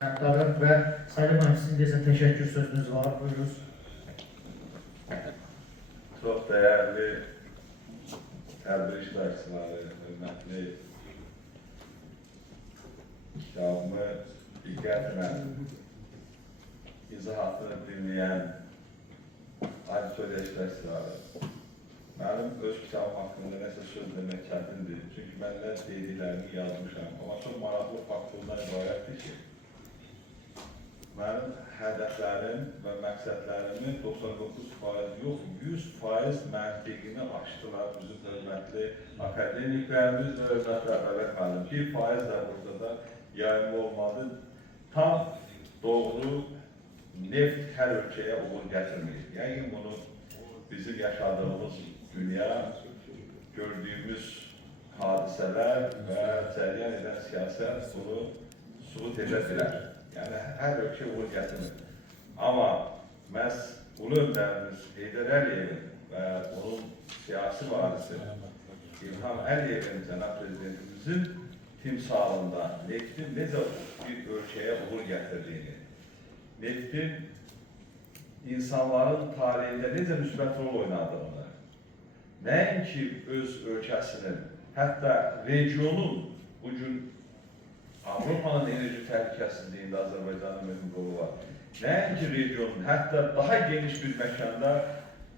Darım və Salim Hanım, sizin deyəsən təşəkkür sözünüz var, buyuruz. Çox dəyərli tədbir iştirakçıları, hörmətli kitabımı diqqətlə izahatını dinləyən auditoriya iştirakçıları. Mənim öz kitabım haqqında nəsə söz demək çətindir. Çünki mən nə dediklərini yazmışam. Amma çox maraqlı faktordan ibarətdir ki, mənim hədəflərim və məqsədlərimi 99% yox, 100% məntiqini açdılar bizim hörmətli akademiklərimiz və hörmətli ədəbiyyat müəllim. 1% də burada da yayımlı olmadı. Tam doğru neft hər ölkəyə uğur gətirməyir. Yəni bunu bizim yaşadığımız dünya, gördüyümüz hadisələr və cəryan edən siyasət bunu sübut edə bilər. Yəni, hər ölkə uğur gətirmir. Amma məhz ulu öndərimiz Heydər Əliyevin və onun siyasi varisi İlham Əliyevin, cənab prezidentimizin timsalında neftin necə bir ölkəyə uğur gətirdiyini, neftin insanların tarihində necə müsbət rol oynadığını, nəinki öz ölkəsinin, hətta regionun bugün Avropanın enerji təhlükəsizliyində Azərbaycanın mühüm rolu var. Nəinki regionun, hətta daha geniş bir məkanda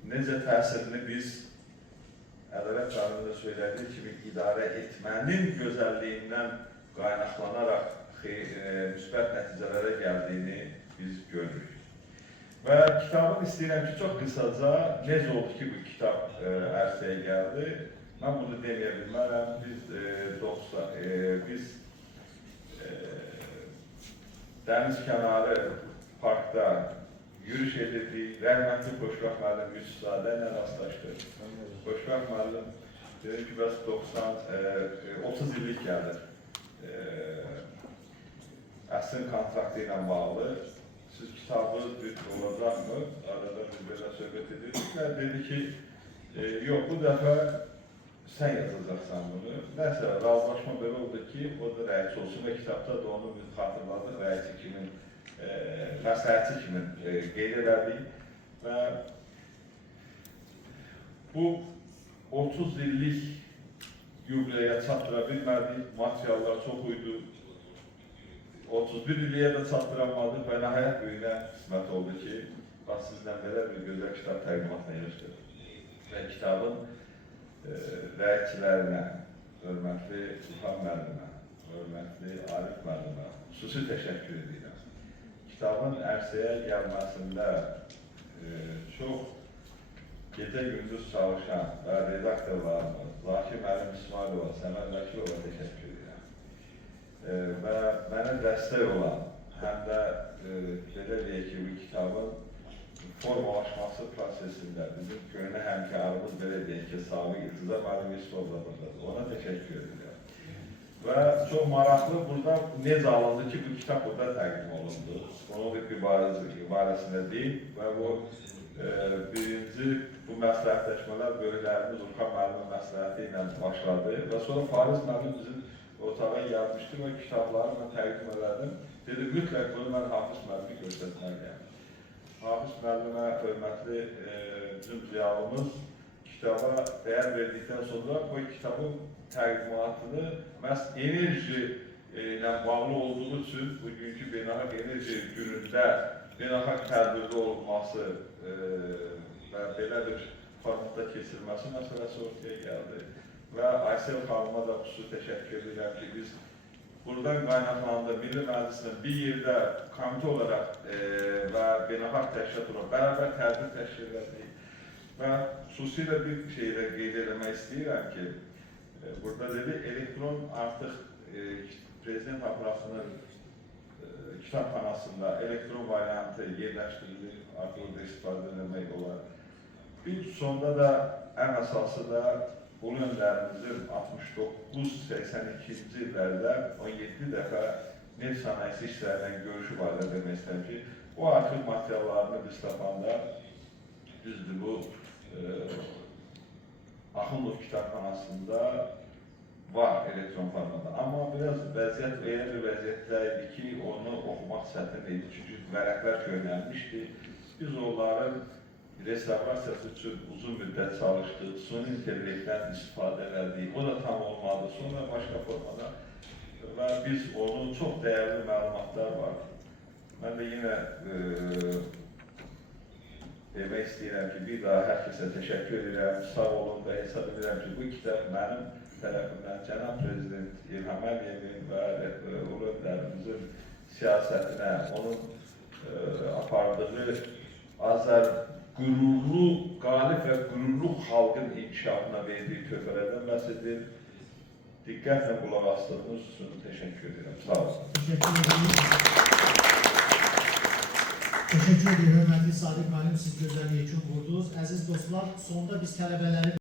necə təsirini biz ədalət qanununda söylədiyi kimi idarə etmənin gözəlliyindən qaynaqlanaraq müsbət nəticələrə gəldiyini biz görürük. Və kitabın istəyirəm ki, çox qısaca necə oldu ki, bu kitab ərsəyə gəldi. Mən bunu deməyə bilmərəm. Biz dəniz kənarı parkda yürüyüş edirdik. Rəhmətli Xoşbəxt müəllim Yusufzadə ilə rastlaşdıq. Xoşbəxt müəllim dedi ki, bəs 30 illik gəlir. Əslin kontraktı ilə bağlı. Siz kitabı olacaqmı? Arada biz belə söhbət edirdik və dedi ki, yox, bu dəfə sən yazacaqsan bunu. Nəsə, razılaşma belə oldu ki, o da rəiç olsun və kitabda da onu xatırladı, rəiçi kimin, məsləhətçi kimin qeyd elədik. Və bu 30 illik yubileyə çatdıra bilmədik, materiallar çox uydu. 31 illiyə də çatdıramadık və nəhayət böyünə qismət oldu ki, bax, sizlə belə bir gözəl kitab təqdimatına yarışdırır. Və kitabın rəiçilərinə, hörmətli İlham müəllimə, hörmətli Arif müəllimə xüsusi təşəkkür edirəm. Kitabın ərsəyə gəlməsində çox gecə-gündüz çalışan və redaktorlarımız, Zakir müəllim İsmailova, Səməd Vəkilova təşəkkür edirəm. Və mənə dəstək olan, həm də belə deyək ki, bu kitabın formalaşması prosesində bizim köhnə həmkarımız, belə deyək ki, Sabiq İltiza müəllim Yusufovdadır. Ona təşəkkür edirəm. Və çox maraqlı, burada necə alındı ki, bu kitab burada təqdim olundu. Kronologik ibarəsində deyil və bu birinci bu məsləhətləşmələr böyüklərimiz Urxan müəllimin məsləhəti ilə başladı və sonra Fariz müəllim bizim otağa yazmışdı və kitabları mən təqdim elədim. Dedi, mütləq bunu mən Hafiz müəllimi göstərməliyəm. Hafiz müəllimə hörmətli bizim ziyalımız kitaba dəyər verdikdən sonra bu kitabın təqdimatını məhz enerji ilə bağlı olduğu üçün bugünkü beynəlxalq enerji günündə beynəlxalq tədbirdə olması və belə bir formatda keçirilməsi məsələsi ortaya gəldi. Və Aysel xanıma da xüsusi təşəkkür edirəm ki, biz buradan qaynaqlandı, Milli Məclisinin bir yerdə komitə olaraq və beynəlxalq təşkilat olaraq bərabər tədbir təşkil etdik. Və xüsusilə bir şeylə qeyd etmək istəyirəm ki, burada dedi, elektron artıq prezident aparatının kitabxanasında elektron variantı yerləşdirilir, artıq orada istifadə etmək olar. Bir sonda da ən əsası da ulu öndərimizin 69-82-ci illərdə 17 dəfə neft sənayesi işlərlə görüşü barədə demək istəyəm ki, o arxiv materiallarını biz tapanda düzdür bu Axundov kitabxanasında var elektron formada. Amma biraz vəziyyət elə bir vəziyyətdə idi ki, onu oxumaq çətin idi. Çünki vərəqlər köhnəlmişdi. Biz onların restavrasiyası üçün uzun müddət çalışdıq, suni intellektdən istifadə elədik. O da tam olmadı. Sonra başqa formada və biz onun çox dəyərli məlumatlar var. Mən də yenə demək istəyirəm ki, bir daha hər kəsə təşəkkür edirəm, sağ olun və hesab edirəm ki, bu kitab mənim tərəfimdən Cənab Prezident İlham Əliyevin və ulu öndərimizin siyasətinə, onun apardığı Azər qürurlu, qalib və qürurlu xalqın inkişafına verdiyi töhfələrdən bəhs edir. Diqqətlə qulaq asdığınız üçün təşəkkür edirəm. Sağ olun. Teşekkür ederim. Teşekkür ederim. Hörmətli Sadiq müəllim, siz gözəl yekun vurdunuz. Əziz dostlar, sonda biz tələbələri